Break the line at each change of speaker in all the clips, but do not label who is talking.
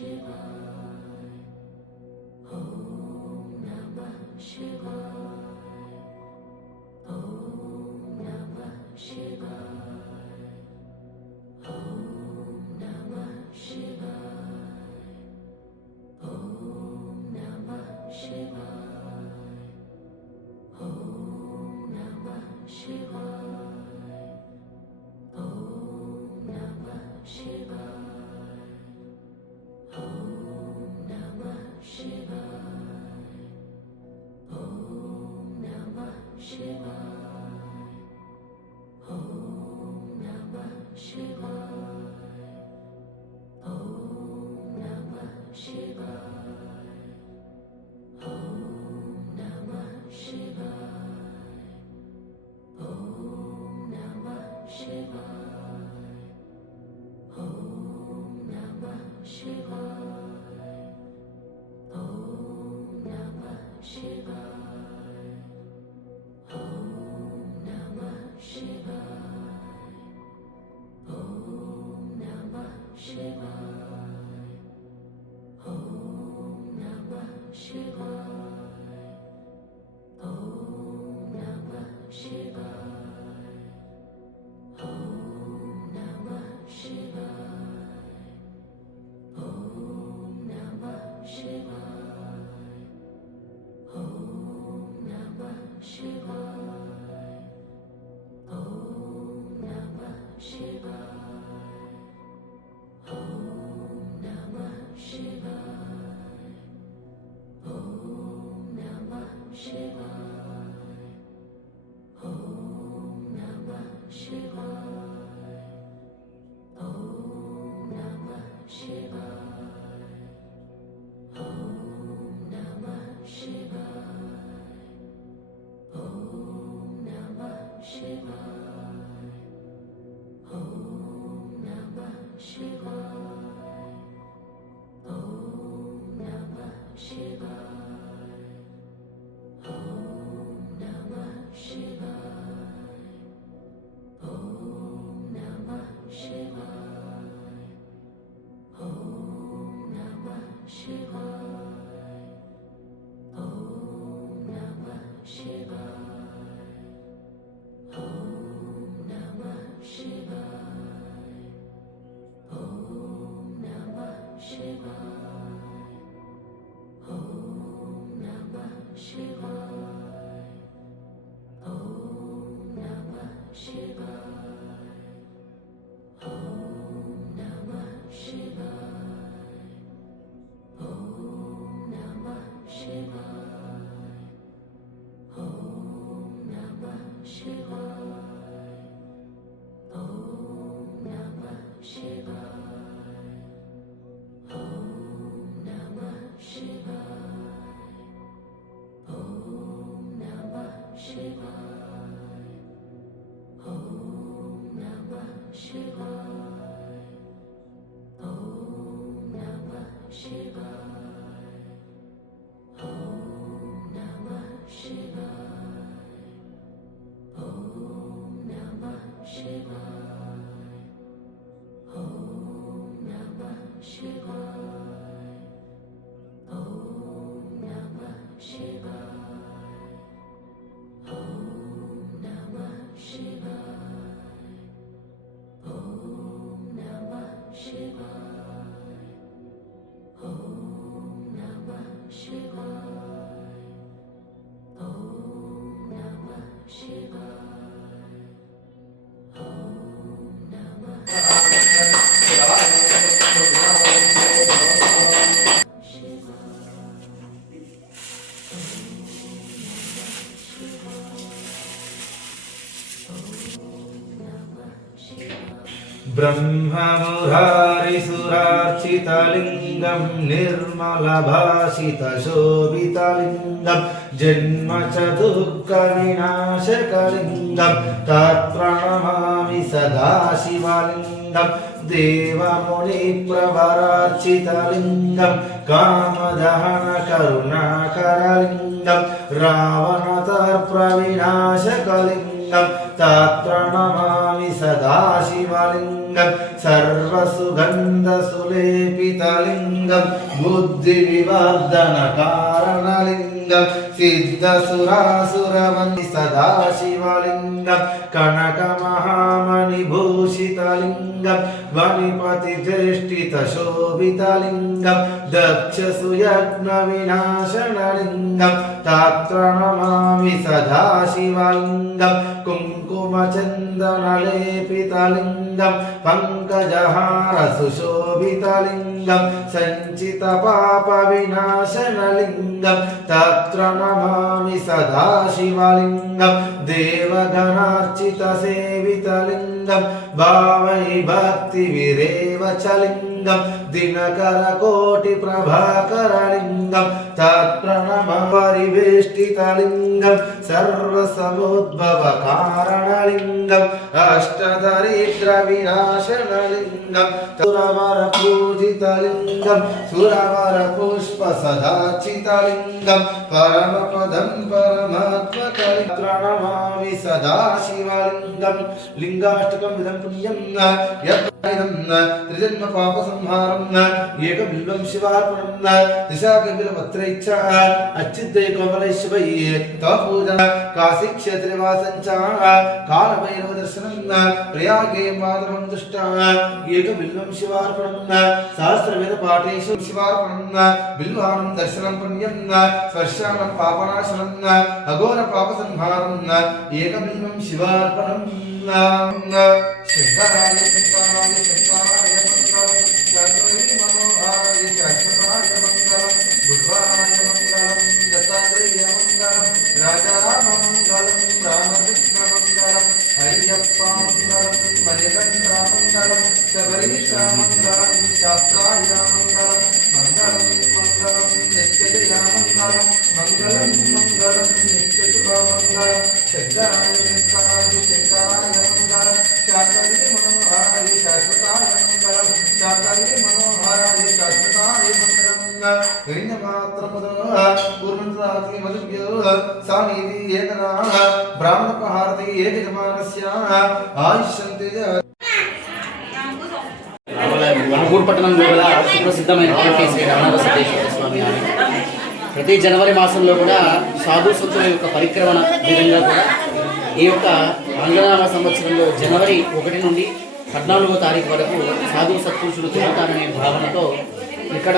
谢谢。是吗？ 시간 ब्रह्ममुरारिसुरार्चितलिङ्गं निर्मलभाषितशोभितलिङ्गं जन्म च दुःखविनाशकलिङ्गं तत्प्रणमामि सदा शिवलिङ्गं देवमुनिप्रवरार्चितलिङ्गं कामदहनकरुणाकरलिङ्गं रावणतर्प्रविनाशकलिङ्गं తాత్ప్రణమామి సదాశివలింగం సర్వసుగంధసులేపితలింగం. బుద్ధివివర్ధన కారణలింగం. సిద్ధసురాసురవని సదాశివలింగం కనకమహామణిభూషితలింగం వనిపతి జ్యేష్ఠిత శోభితలింగం. దక్షసుయజ్ఞ వినాశనలింగం తాత్ప్రణమామి సదాశివలింగం కుంకుమచందనలేపితలింగం పంకజహార సుశోభితలింగం సంచిత పాప వినాశనలింగం తత్ర నమామి సదాశివలింగం దేవగణార్చిత సేవితలింగం భావై భక్తి విరేవచలింగం దినకర కోటి ప్రభాకరలింగం తత్ప్రణమ పరివేష్టితలింగం సర్వసముద్భవ కారణలింగం అష్టదరిద్ర వినాశనలింగం సురవర పూజితలింగం సురవర పుష్ప సదాచితలింగం పరమపదం ప్రణమామి సదాశివలింగం లింగాష్టకం విధం పుణ్యం త్రిజన్మ పాప సంహారం ఏక బిల్వం శివార్పణం దిశా కపిల పత్రైచ్చ కోమలై శివై తవ పూజ కాశీ క్షేత్రవాసం చ కాలభైరవ దర్శనం ప్రయాగే పాదమం దుష్ట ఏక బిల్వం శివార్పణం సహస్రవేద పాఠేషు శివార్పణం బిల్వానం దర్శనం పుణ్యం స్పర్శానం పాపనాశనం అఘోర పాప సంహారం ఏక బిల్వం శివార్పణం శంకరాయ
down. ప్రతి జనవరి మాసంలో కూడా సాధు సంతుల యొక్క పరిక్రమణ విధంగా కూడా ఈ యొక్క ఆంగ్లనామ సంవత్సరంలో జనవరి ఒకటి నుండి పద్నాలుగో తారీఖు వరకు సాధు సత్పురుషులు తిరుగుతారనే భావనతో ఇక్కడ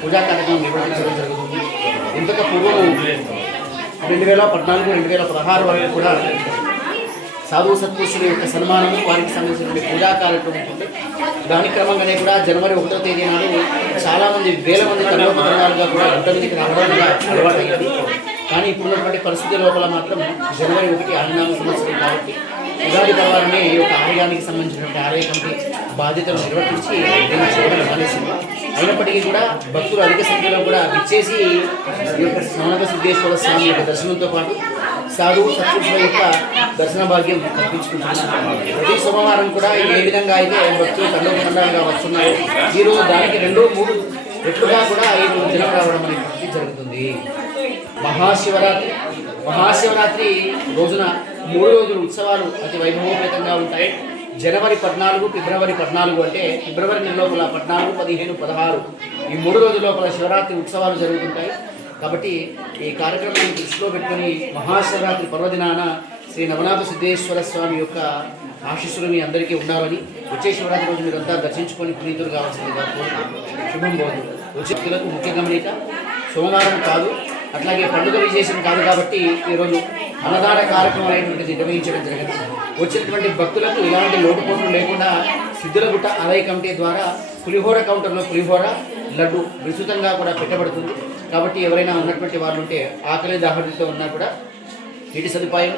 పూజా కార్యక్రమం నిర్వహించడం జరుగుతుంది. ఇంతకు పూర్వం రెండు వేల పద్నాలుగు రెండు వేల పదహారు వరకు కూడా సాధు సత్పురుషుల యొక్క సన్మానము వారికి సంబంధించినటువంటి పూజా కార్యక్రమం ఉంటుంది. దాని క్రమంగానే కూడా జనవరి ఒకటో తేదీ నాడు చాలామంది వేల మంది తండోపతండాలుగా కూడా గుట్ట రావడం అలవాటు కానీ ఇప్పుడున్నటువంటి పరిస్థితి లోపల మాత్రం జనవరి ఒకటి ఆనందామ సంవత్సరం కాబట్టి ఉగాది పర్వాలనే ఈ యొక్క ఆలయానికి సంబంధించినటువంటి ఆలయ కమిటీ బాధ్యతలు నిర్వర్తించి దీన్ని చేయడం మానేసింది. అయినప్పటికీ కూడా భక్తులు అధిక సంఖ్యలో కూడా విచ్చేసి ఈ యొక్క శ్రవణ సిద్ధేశ్వర స్వామి యొక్క దర్శనంతో పాటు సాధువు సత్పురుషుల యొక్క దర్శన భాగ్యం కల్పించుకుంటున్నాను. ప్రతి సోమవారం కూడా ఏ విధంగా అయితే భక్తులు తండోపతండాలుగా వస్తున్నారో ఈ రోజు దానికి రెండు మూడు రెట్లుగా కూడా ఐదు జనం రావడం అనేది జరుగుతుంది. మహాశివరాత్రి మహాశివరాత్రి రోజున మూడు రోజులు ఉత్సవాలు అతి వైభవోపేతంగా ఉంటాయి. జనవరి పద్నాలుగు ఫిబ్రవరి పద్నాలుగు అంటే ఫిబ్రవరి నెల లోపల పద్నాలుగు పదిహేను పదహారు ఈ మూడు రోజుల లోపల శివరాత్రి ఉత్సవాలు జరుగుతుంటాయి. కాబట్టి ఈ కార్యక్రమాన్ని దృష్టిలో పెట్టుకుని మహాశివరాత్రి పర్వదినాన శ్రీ నవనాథ సిద్ధేశ్వర స్వామి యొక్క ఆశీస్సులు మీ అందరికీ ఉండాలని వచ్చే శివరాత్రి రోజు మీరంతా దర్శించుకొని పునీతులు కావాల్సిందిగా కోరుతున్నాను శుభం బోధు వచ్చే ముఖ్య గమనిక సోమవారం కాదు అట్లాగే పండుగ విశేషం కాదు కాబట్టి ఈరోజు అన్నదాన కార్యక్రమం అనేటువంటిది నిర్వహించడం జరిగింది. వచ్చినటువంటి భక్తులకు ఎలాంటి లోటుపోట్లు లేకుండా సిద్ధులగుట్ట ఆలయ కమిటీ ద్వారా పులిహోర కౌంటర్లో పులిహోర లడ్డు విస్తృతంగా కూడా పెట్టబడుతుంది. కాబట్టి ఎవరైనా ఉన్నటువంటి వాళ్ళు ఉంటే ఆకలి దాహడితో ఉన్నా కూడా నీటి సదుపాయం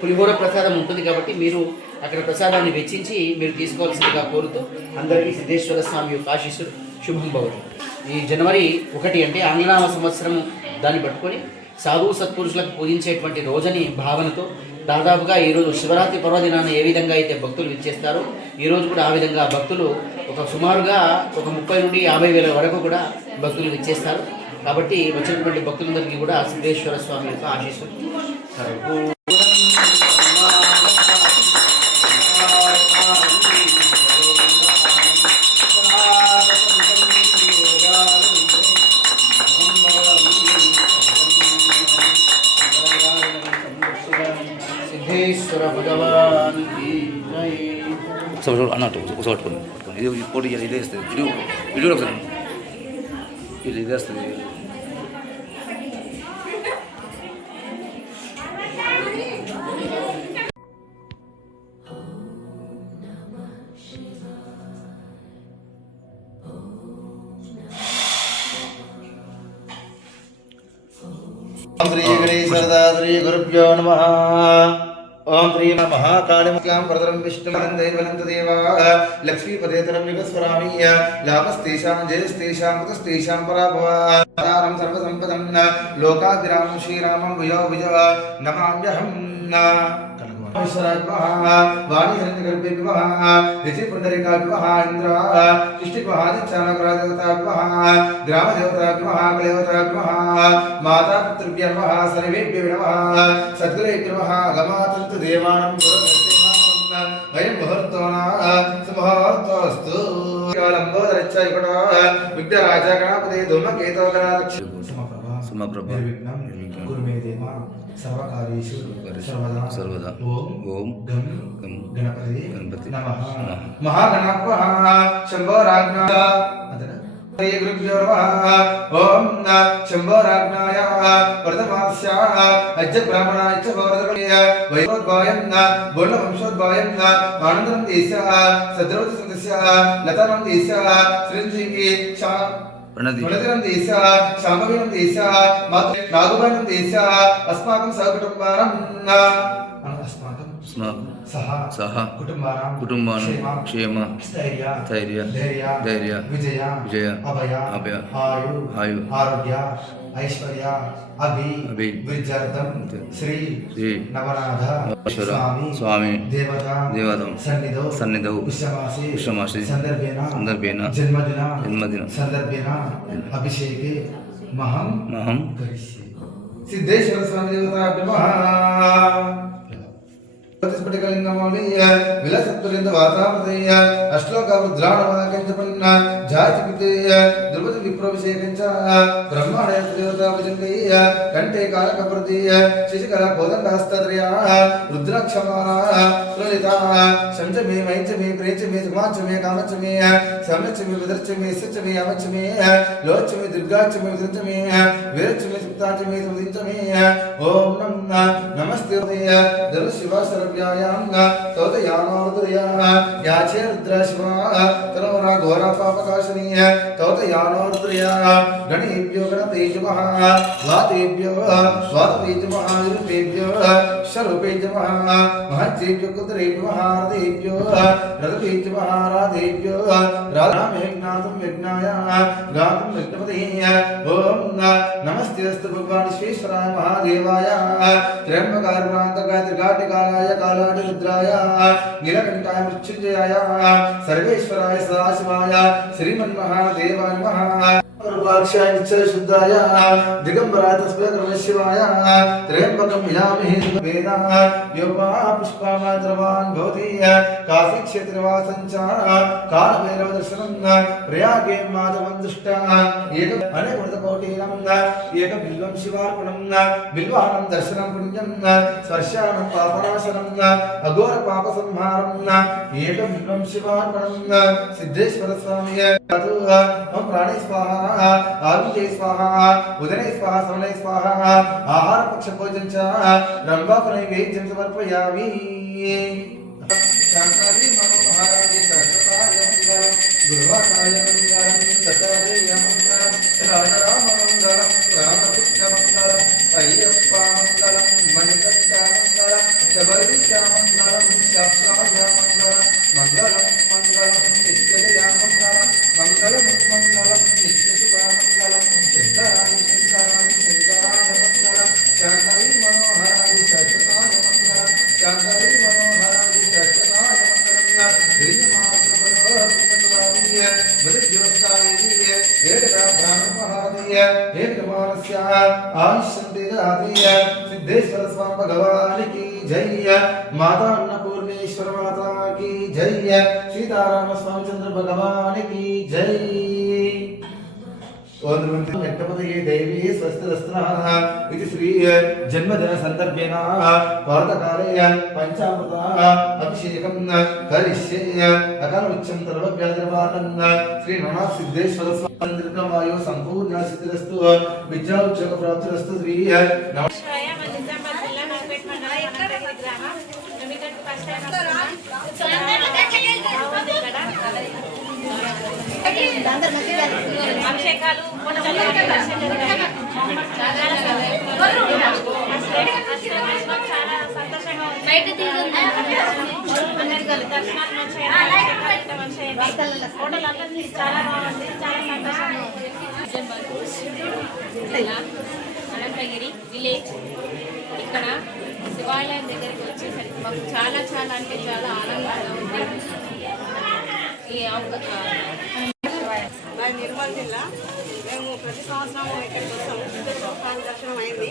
పులిహోర ప్రసాదం ఉంటుంది కాబట్టి మీరు అక్కడ ప్రసాదాన్ని వెచ్చించి మీరు తీసుకోవాల్సిందిగా కోరుతూ అందరికీ సిద్ధేశ్వర స్వామి యొక్క ఆశీస్సులు శుభం భవతి. ఈ జనవరి ఒకటి అంటే ఆంగ్లనామ సంవత్సరం దాన్ని పట్టుకొని సాధు సత్పురుషులకు పూజించేటువంటి రోజని భావనతో దాదాపుగా ఈరోజు శివరాత్రి పర్వదినాన్ని ఏ విధంగా అయితే భక్తులు విచ్చేస్తారో ఈరోజు కూడా ఆ విధంగా భక్తులు ఒక సుమారుగా ఒక ముప్పై నుండి యాభై వేల వరకు కూడా భక్తులు విచ్చేస్తారు. కాబట్టి వచ్చినటువంటి భక్తులందరికీ కూడా సిద్ధేశ్వర స్వామి యొక్క ఆశీస్సు భగవాన్
అన్నట్టు ఒకసారి పట్టుకోండి ఇది పోటీ ఇది ఒకసారి. ఇది ఇదే వస్తుంది
ఓం శ్రీ గణేశ్వరదా శ్రీ గురుభ్యో నమ ఓం శ్రీ మహాకాళిముఖ్యాం వరదరం విష్ణుమనందైవనంతదేవా లక్ష్మీపదేతరం వివస్వరామి లాభస్తేషాం జయస్తేషాం కుతస్తేషాం పరాభవారం సర్వసంపదం లోకాభిరామం శ్రీరామం భుజో భుజవ నమామ్యహం వాణి హిరణ్యగర్భే వివాహ రిచి పుండరికా వివాహ ఇంద్ర ఇష్టి వివాహ చానకరాదేవతా వివాహ గ్రామ దేవతా వివాహ కళేవతా వివాహ సర్వేభ్య వివాహ సద్గురేభ్య వివాహ గమాతంతు దేవానం వయం ముహూర్తోన సుముహూర్తోస్తు. గణపతి ధూమకేతో గణాదక్ష
సుమప్రభ.
మే దేవ సర్వకార్యేషు సర్వదా.
సర్వదా.
ఓం గం
గం
గణపతి
గణపతి.
నమః. మహాగణప శంభో రాజ్ఞ శ్రీ గురుభ్యో ఓం శంభో రాజ్ఞాయ వరదమాస్య. అజ్జ బ్రాహ్మణాయ చ వరదకల్య వైభోద్భాయం బోళ వంశోద్భాయం ఆనందం దేశ సద్రవతి సందస్య లతానం దేశ శ్రీజీవి శా. తులసిరం దేశ శాంభవీనం దేశ మాతృ నాగుబాణం దేశ అస్మాకం సహకుటుంబానం అస్మాకం
స్మాక్
సహ
సహ
కుటుంబానం
కుటుంబానం
క్షేమ
క్షేమ
స్థైర్య
ధైర్య
ధైర్య
ధైర్య
విజయ
విజయ
అభయ
అభయ
ఆయు
ఆయు
ఆరోగ్య ఐశ్వర్య అభి
అభి
విద్యార్థం శ్రీ
శ్రీ
నవనాథ
నవనాథ
స్వామి
స్వామి
దేవత
దేవతం
సన్నిధౌ
సన్నిధౌ
పుష్యమాసి
పుష్యమాసి
సందర్భేన
సందర్భేన
జన్మదిన
జన్మదిన
సందర్భేన అభిషేకే మహం
మహం
కరిష్యే సిద్ధేశ్వర స్వామి దేవతాభ్యమః స్ఫటికలింగమౌళీయ విలసత్తులింద వాతావృతయ్య అశ్లోక రుద్రాణవాకంచపన్న జాతిపితేయ ద్రుపది విప్రవిషేకంచ బ్రహ్మాణయ దేవతాభుజంగయ్య కంఠే కాలకపృతీయ శశికళ కోదండహస్తత్రయ రుద్రాక్షమాల సులలిత శంచమే మైంచమే ప్రేంచమే సుమాంచమే కామచమే సమచమే విదర్చమే సచమే అమచమే లోచమే దుర్గాచమే విదృంచమే వీరచమే సుప్తాచమే సుదించమే ఓం నమ నమస్తే ధను శివ సర్వ్యాయాంగ తౌతయానోదయ యాచే రుద్ర శివ తనోర ఘోర పాపకాశనీయ తౌతయానోదయ గణేభ్యో గణపేజమ వాతేభ్యో వాతపేజమ నిరుపేభ్యో శరూపేజమ మహజ్జేభ్యో కుతరేభ్యో హారదేభ్యో రథపేజమ రాధేభ్యో రాధామేఘ్నాథం యజ్ఞాయ గాతుం విష్ణుపతే ఓం నమస్తే అస్తు భగవాన్ విశ్వేశ్వరాయ మహాదేవాయ త్ర్యంబకారుణాంతకాయ త్రిఘాటికాలాయ కాలాటి రుద్రాయ నీలకంఠాయ మృత్యుంజయాయ సర్వేశ్వరాయ సదాశివాయ శ్రీమన్మహాదేవ నమ. రూపాక్షాయ నిత్యశుద్ధాయ దిగంబరాయ తస్మై నమఃశివాయ త్రయంబకం యామహే వేద యోపా పుష్పమాత్రవాన్ భవతి కాశీ క్షేత్రవాసం చ కాలభైరవ దర్శనం ప్రయాగే మాధవం దృష్ట ఏక అనేక కోటీనం ఏక బిల్వం శివార్పణం బిల్వానం దర్శనం పుణ్యం స్పర్శానం పాపనాశనం అఘోర పాప స్వాహ ఆరుణ్యే స్వాహ ఉదనే స్వాహ ఆహార పక్ష భోజన చ రంభాపు నైవేద్యం సమర్పయామి. శాంతాది గురువాకాయ
శివాయ మన నిజామాబాద్ జిల్లా నవపేట మండలం వనపర్తి గ్రామం. మేము ఇక్కడికి ఫస్ట్ టైం వస్తున్నాం. బాగుంది ఇక్కడ. అభిషేకాలు చాలా సంతోషంగా
జిల్లా అనంతగిరి విలేజ్. ఇక్కడ శివాలయం దగ్గరికి వచ్చేసరికి మాకు చాలా చాలా అంటే చాలా ఆనందంగా ఉంది. ఈ అవకాశం
నిర్మల్ జిల్లా. మేము ప్రతి సంవత్సరం ఇక్కడికి వస్తాము. స్వామి దర్శనం అయింది.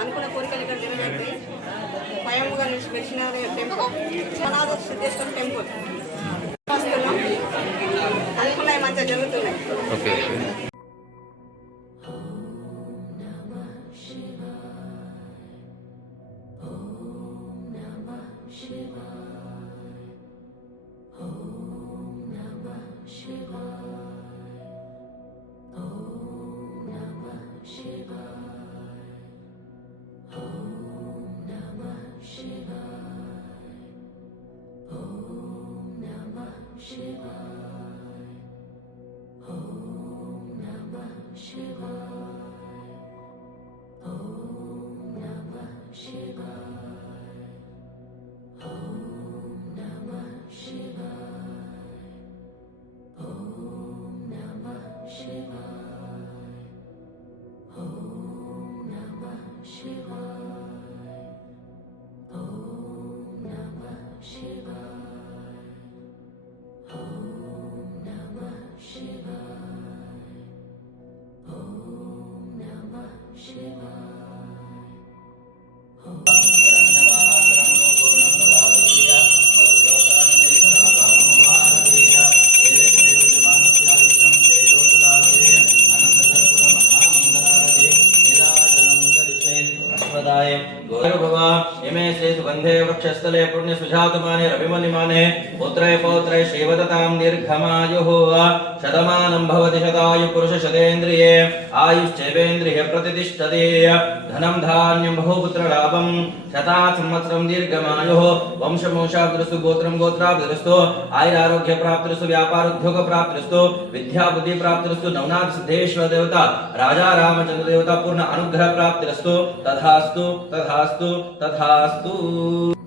అనుకున్న కోరికలు ఇక్కడ నెరవేరుతాయి స్వయంగా నుంచి వెలిసిన టెంపుల్ అనాథ సిద్ధేశ్వర టెంపుల్ వస్తున్నాం. అనుకున్నవి మంచిగా జరుగుతున్నాయి.
वृक्षस्थले पुण्य सुजातमाने रविमनिमाने पुत्रे, पौत्रे, श्रीवदतां दीर्घमायुः। शतमानं भवति शतायु पुरुष शतेन्द्रिये आयुश्चैवेन्द्रिय प्रतिष्ठते। धनं, धान्यं बहुपुत्रलाभं शतात् संवत्सरं दीर्घमायुः। वंशमोषाब्दस्तु गोत्रं गोत्राब्दस्तु आयुरारोग्यप्राप्तिरस्तु, व्यापारोद्योगप्राप्तिरस्तु, विद्याबुद्धिप्राप्तिरस्तु, नवनाथ सिद्धेश्वर देवता, राजा रामचंद्र देवता पूर्ण अनुग्रह प्राप्तिरस्तु तथास्तु तथास्तु तथास्तु।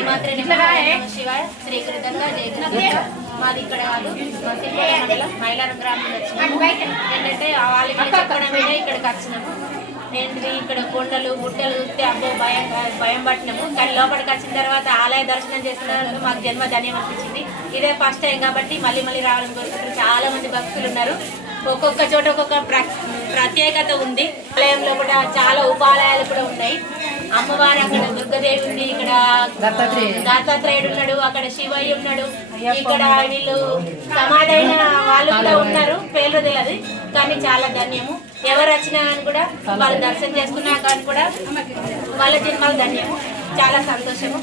శ్రీమాత్రే శివాయ జయకృతంగా మాది ఇక్కడ కాదు మా సిద్ధాయ మండలం మైలారం గ్రామం వచ్చినాము. ఏంటంటే వాళ్ళ మీద చెప్పడం మీద ఇక్కడికి వచ్చినాము. ఇక్కడ కొండలు గుట్టలు చూస్తే అబ్బో భయం భయం పట్టినాము. కానీ లోపలికి వచ్చిన తర్వాత ఆలయ దర్శనం చేసినందుకు మాకు జన్మ ధన్యం అనిపించింది. ఇదే ఫస్ట్ టైం కాబట్టి మళ్ళీ మళ్ళీ రావాలని కోరుకుంటున్నారు చాలా మంది భక్తులు ఉన్నారు. ఒక్కొక్క చోట ఒక్కొక్క ప్ర ప్రత్యేకత ఉంది. ఆలయంలో కూడా చాలా ఉపాలయాలు కూడా ఉన్నాయి. అమ్మవారు అక్కడ దుర్గదేవి ఉంది ఇక్కడ దత్తాత్రేయుడు ఉన్నాడు అక్కడ శివయ్య ఉన్నాడు. ఇక్కడ వీళ్ళు సమాధైన వాళ్ళు కూడా ఉన్నారు పేర్లు తెలియదు కానీ చాలా ధన్యము. ఎవరు వచ్చినా అని కూడా వాళ్ళు దర్శనం చేసుకున్నా కానీ కూడా వాళ్ళ జన్మలు ధన్యము. చాలా సంతోషము.